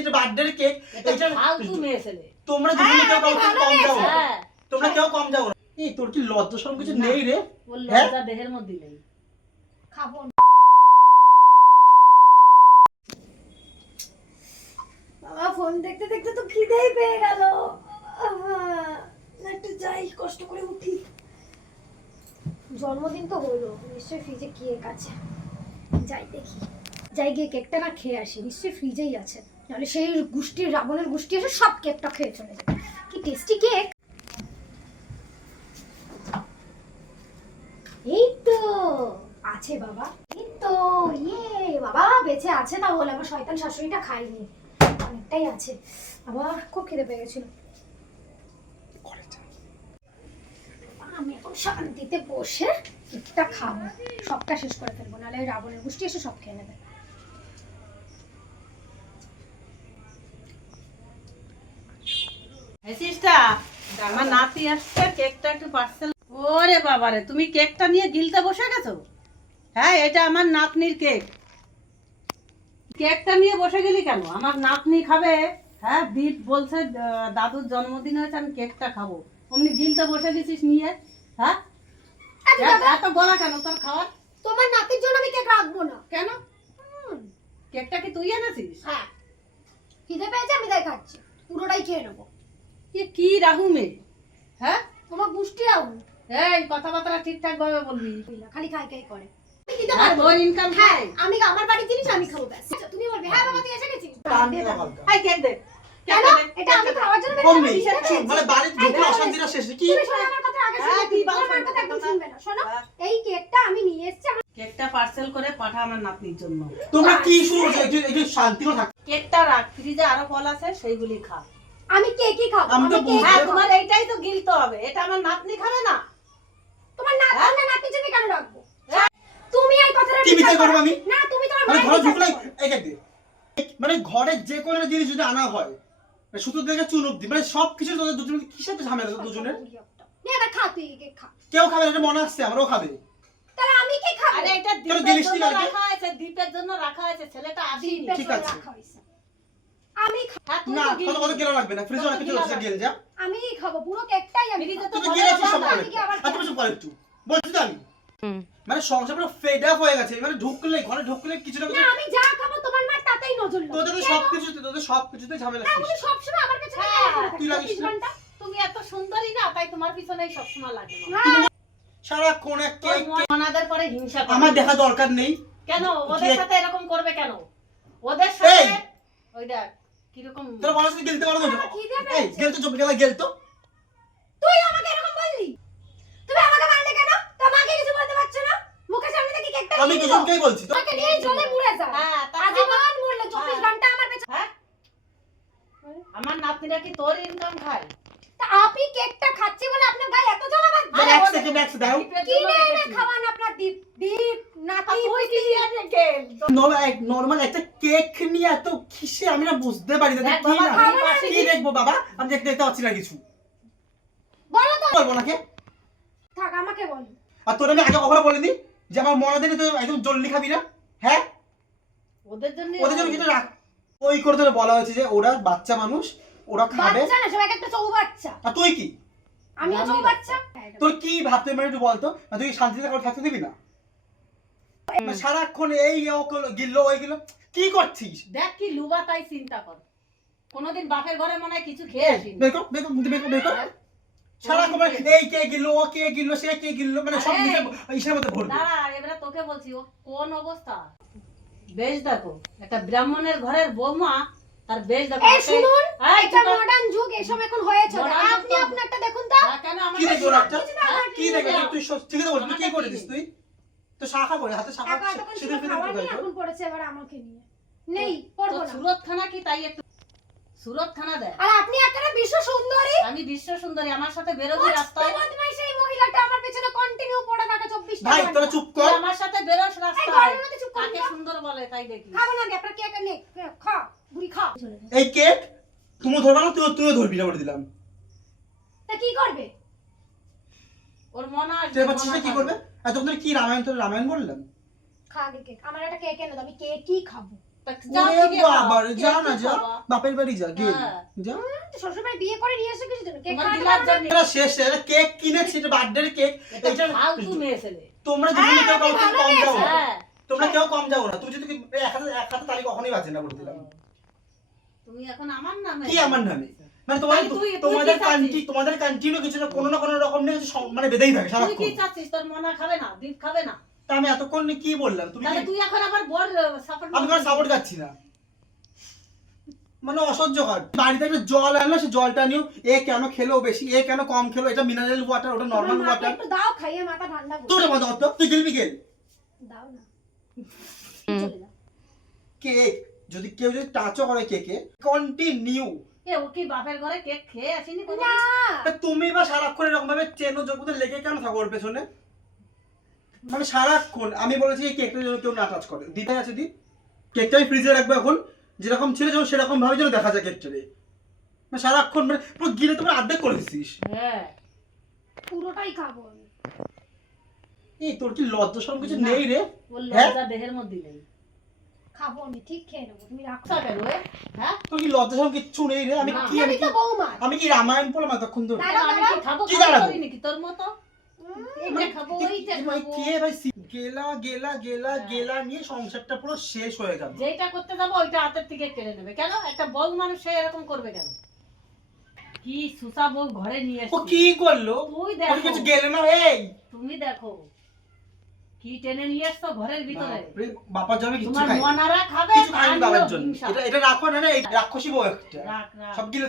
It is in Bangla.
এটা বার্থডে কেক এটা ফালতু মেয়ে ছেলে। তোমরা দুজনে কেউ কম না। হ্যাঁ। তোমরা কেউ কম না। এই তোর কি লজ্জা শরম কিছু নেই রে? হ্যাঁ? লজ্জা দেহের মধ্যে নেই। খাব বাবা ফোন দেখতে দেখতে তো খিদেই পেয়ে গেল। না একটু যাই কষ্ট করে উঠি। জন্মদিন তো হলো নিশ্চয়ই ফ্রিজে কেক আছে। যাই দেখি। যাই গিয়ে কেকটা না খেয়ে আসি নিশ্চয়ই ফ্রিজেই আছে। নাহলে সেই গোষ্ঠীর রাবণের গোষ্ঠী এসে সব কেকটা খেয়ে চলে যাবে কি টেস্টি কেক এই তো, আছে বাবা, এই তো ইয়ে বাবা বেঁচে আছে তাহলে, আমার শয়তান শাশুড়িটা খাইনি অনেকটাই আছে। বাবা, খুব খেতে পেয়ে গেছিল। আমি এখন শান্তিতে বসে কেকটা খাব, সবটা শেষ করে ফেলব, নাহলে রাবণের গোষ্ঠী এসে সব খেয়ে নেবে। হেসিসটা আমার নাতি আসছে কেকটা একটু পার্সেল ওরে বাবারে তুমি কেকটা নিয়ে গিলতে বসে গেছো? হ্যাঁ এটা আমার নাতনির কেক। কেকটা নিয়ে বসে গেলি কেন? আমার নাতনি খাবে। হ্যাঁ দীপ বলছে দাদুর জন্মদিন হয়েছে আমি কেকটা খাব। অমনি গিলতে বসে গেছিস নিয়ে হ্যাঁ? আরে এত- গলা কেন তোর খাওয়ার? তোমার নাতির জন্য আমি কেক রাখব না। কেন? কেকটা কি তুই এনেছিস? হ্যাঁ। খিদে পেয়েছে আমি তাই খাচ্ছি। পুরোটাই খেয়ে নেব। এ কি রাহু মেয়ে? হ্যাঁ? তোমার গোষ্ঠী রাখব এই কথাবার্তা ঠিকঠাক ভাবে বলবি। খালি খাই খাই করে। হ্যাঁ, পারব তোর ইনকাম হ্যাঁ আমি আমার বাড়ির জিনিস আমি খাব ব্যাস। আচ্ছা, তুমি বলবে। হ্যাঁ বাবা তুই এসে গেছিস? টান দে দিও দাও। হালকা। এই কেক দে। কেন? এটা আমি খাওয়ার জন্য কম বেরিয়ে নেই এসেছি, সেটা খেয়েছি। মানে বাড়ির ঢুকলে অশান্তিটা শেষ। কি? তুমি শোনো আমার কথা আগে তুই তুমি আমার কথা একদম শুনবে না শোনো। এই কেকটা আমি নিয়ে এসেছি কেকটা পার্সেল করে পাঠা আমার নাতনির জন্য। তোমরা কি শুরু শান্তি করে থাক কেকটা রাখ। ফ্রিজে আরও ফল আছে সেইগুলি খা। আমি কেকই খাব আমি তো হ্যাঁ তোমার এইটাই তো গিলতে হবে এটা আমার নাতনি খাবে না তোমার নাতি হ্যাঁ? না নাতির জন্য কেন রাখব হ্যাঁ। তুমি এই কথাটা কি বিচার করব আমি? না তুমি তোমার মানে ঘরে ঢুকলে। এই দেখ মানে ঘরে যে কোনো জিনিস যদি আনা হয় মানে সুতো থেকে চুন অব্দি মানে সব কিছু তোদের দুজনের কিসের তো ঝামেলা তোদের দুজনের নে এটা খা তুই কেক খা কেউ খাবে না, এটা মনে আসছে আমরাও খাবে তাহলে আমি কি খাব আরে এটা দ্বীপের জন্য রাখা হয়েছে দ্বীপের জন্য রাখা হয়েছে ছেলেটা দ্বীপের ঠিক আছে। রাখা হয়েছে। আমি না কত কত গেলা লাগবে না। ফ্রিজে অনেক কিছু আছে গেল যা। আমি খাব পুরো কেকটাই আমি। তো সব কি আবার আচ্ছা একটু। বলছি তো আমি। মানে সংসার পুরো ফেড আপ হয়ে গেছে মানে ঢুকলে ঘরে ঢুকলে কিছু না কিছু আমি যা খাব তোমার মা তাতেই নজর লাগবে। তোদের তো কেন? সব কিছুতে তোদের সব কিছুতে ঝামেলা শেষ তুমি সবসময় আমার পেছনে হ্যাঁ, কেন তুই লাগিস ঘণ্টা? তুমি এত সুন্দরী না তাই তোমার পিছনেই সবসময় লাগে না হ্যাঁ, সারাক্ষণ এক তোর কেক মনাদের পরে হিংসা করে। আমার দেখা দরকার নেই। কেন? ওদের সাথে এরকম করবে কেন? ওদের সাথে ওই দেখ। কীরকম তোরা বলার গেলতে পারো না আমার খিদে এই গেলতো চোখে গেলা গেলতো তুই আমাকে এরকম বললি? তুমি আমাকে মারলে কেন? তোর কিছু বলতে পারছ না? মুখের সামনে থেকে কেকটা আমি নিয়ে বলছি তো নিয়ে জলে পুড়ে যাও। হ্যাঁ আজীবন মরলে 24 হ্যাঁ। ঘণ্টা আমার পেছনে। হ্যাঁ আমার নাতনিরা কি তোর ইনকাম খায় তা আপনি কেকটা খাচ্ছি বলে আপনার গায়ে এত জ্বালা বাজছে? এক সেকেন্ড এক সেকেন্ড দাও কি নিয়ে এনে রেখেছি। খাওয়ান আপনার দীপ? দীপ, নাতি, আর তুই কি পুতি? নিয়ে এনে গেল? নর্মাল একটা কেক নিয়ে এত কিসে আমি না বুঝতে পারি না কি না? কি দেখব বাবা? আমি দেখতে দেখতে পাচ্ছি না কিছু। বলো তো। বলব নাকি থাক, আমাকে বল। আর তোর আমি আগে কখনো বলিনি যে আমার মনে দিনে তো একদম জলদি খাবি না? হ্যাঁ? ওদের জন্য ওদের জন্য কিছু রাখ। ওই করে তোর বলা হয়েছে যে ওরা বাচ্চা মানুষ ওরা খাবে। বাচ্চা না, সবাই একটা চৌবাচ্চা। আর তুই কি? আমিও আমি। তোর কি ভাবতে মানে একটু বলতো? তুই শান্তিতে করে থাকতে দিবি না? সারাক্ষণ এই করল, ওই গিললো কি করছিস? দেখ কি লুবা তাই চিন্তা কর। কোনোদিন বাপের ঘরে মনে হয় কিছু খেয়ে মুখে বের কর বের কর সারাক্ষণ মানে এই কে গিললো ও কে গিললো সে কে গিললো মানে সব আরে। ইসের মধ্যে ভরবে। দাঁড়া এবারে তোকে বলছি ও কোন অবস্থা? বেশ দেখো একটা ব্রাহ্মণের ঘরের বৌমা তার বেশ দেখো এই শুনুন, এটা মডার্ন যুগ, এসব এখন হয়ে চলে। আপনি আপনারটা দেখুন তো। হ্যাঁ, কেন? আমার কি কি ঠিক কি তুই? তো শাখা করে হাতে শাখা? এখন পড়েছে এবার আমাকে নিয়ে। নেই, পড়ব না। সুরত খানা কি তাই একটু সুরত খানা দেয় আর আপনি একটা বিশ্ব সুন্দরী আমি বিশ্ব সুন্দরী আমার সাথে বেরোবি রাস্তায় বদমাইশ এই মহিলাটা আমার পেছনে কন্টিনিউ পড়ে থাকে 24 ভাই। তোরা চুপ কর আমার সাথে বেরোস রাস্তায় কাকে সুন্দর বলে তাই দেখি খাব না, নে, খা, বুড়ি খা। এই কেক তুমি ধরবা না তুই তুইও ধরবি না বলে দিলাম তা কি করবে? ওর মনে হয় তুই কি করবে এতক্ষণ কি রামায়ণ তোর রামায়ণ বললাম? খা কেক। আমার একটা কেক এনে দাও, আমি কেকই খাব। যা কেক না যা। খাওয়া। বাড়ি যা গেল হ্যাঁ। যা। শ্বশুরবাড়ি বিয়ে করে নিয়ে এসে কিছু কেক তোমার কাটাতে দিলার পারবে না? জন্য। এটা শেষ কেক কিনেছি এটা বার্থডে কেক। এটা এটা ফালতু মেয়ে ছেলে। তোমরা দুজনে কেউ কম যাও হ্যাঁ। তোমরা কেউ কম যাও না। তুমি যদি এক হাতে এক হাতে তালি কখনোই বাজে না বলে দিলাম। তুমি এখন আমার নামে কি আমার নামে? মানে তুই তোমাদের কান্টি তোমাদের কন্টিনিউ কিছু না কোনো না কোনো রকম নিয়ে মানে বেঁধেই থাকে তুই কি চাচ্ছিস? তোর মনা খাবে না? দিন খাবে না? তা আমি এতক্ষণ কি বললাম? তুমি তাহলে তুই এখন আবার বর সাপোর্ট আমি কোনো সাপোর্ট খাচ্ছি না। মানে অসহ্যকর। বাড়িতে একটা জল আনলো সে জলটা নিও। এ কেন খেলো বেশি? এ কেন কম খেলো? এটা মিনারেল ওয়াটার ওটা নর্মাল ওয়াটার একটু দাও খাইয়ে মাথা ঠান্ডা করো। তোর মতো অত তুই গেলবি গেল দাও না। কেক। যদি কেউ যদি টাচও করে কেকে কন্টিনিউ এ ও কি বাপের ঘরে কেক খেয়ে আসিনি কোনো না। তুমি বা সারাক্ষণ এরকম ভাবে চেনো যোগ্যতা লেগে কেন থাকো ওর পেছনে? মানে সারাক্ষণ আমি বলেছি এই কেকটা যেন কেউ না টাচ করে। দিতে আছে দি। কেকটা আমি ফ্রিজে রাখব এখন। যেরকম ছিল যেন সেরকম ভাবে যেন দেখা যায় কেকটারে মানে সারাক্ষণ মানে পুরো গিলে তোমার অর্ধেক করে দিচ্ছিস হ্যাঁ। পুরোটাই খাব এই তোর কি লজ্জা সরম কিছু নেই রে? ওর হ্যাঁ? লজ্জা দেহের মধ্যে নেই। খাব আমি ঠিক খেয়ে নেব তুমি রাখো। কেন এ? হ্যাঁ? তোর কি লজ্জা সরম কিচ্ছু নেই রে? আমি কি আমি আমি তো বৌমা। আমি কি রামায়ণ পড়লাম এতক্ষণ ধরে? আমি কি খাব? কি দাঁড়াবো? নাকি? তোর মতো? এইটা খাব এ- ওইটা এ ভাই খাব। কে ভাই সি- গেলা গেলা গেলা। গেলা নিয়ে সংসারটা পুরো শেষ হয়ে গেল। যেটা করতে যাব ওইটা হাতের থেকে কেড়ে নেবে। কেন? একটা বউ মানুষ সে এরকম করবে কেন? কি সুসা বউ ঘরে নিয়ে ও কি করল? তুই দেখো কিছু গেলে না এই তুমি দেখো। কি টেনে নিয়ে এসছো ঘরের ভিতরে? বাবার জন্য কিছু তোমার মনারা খাবে কিছু খাইনি বাবার জন্য। এটা এটা রাখো না না রাক্ষসী বউ একটা। রাখ রাখ। সব গিলে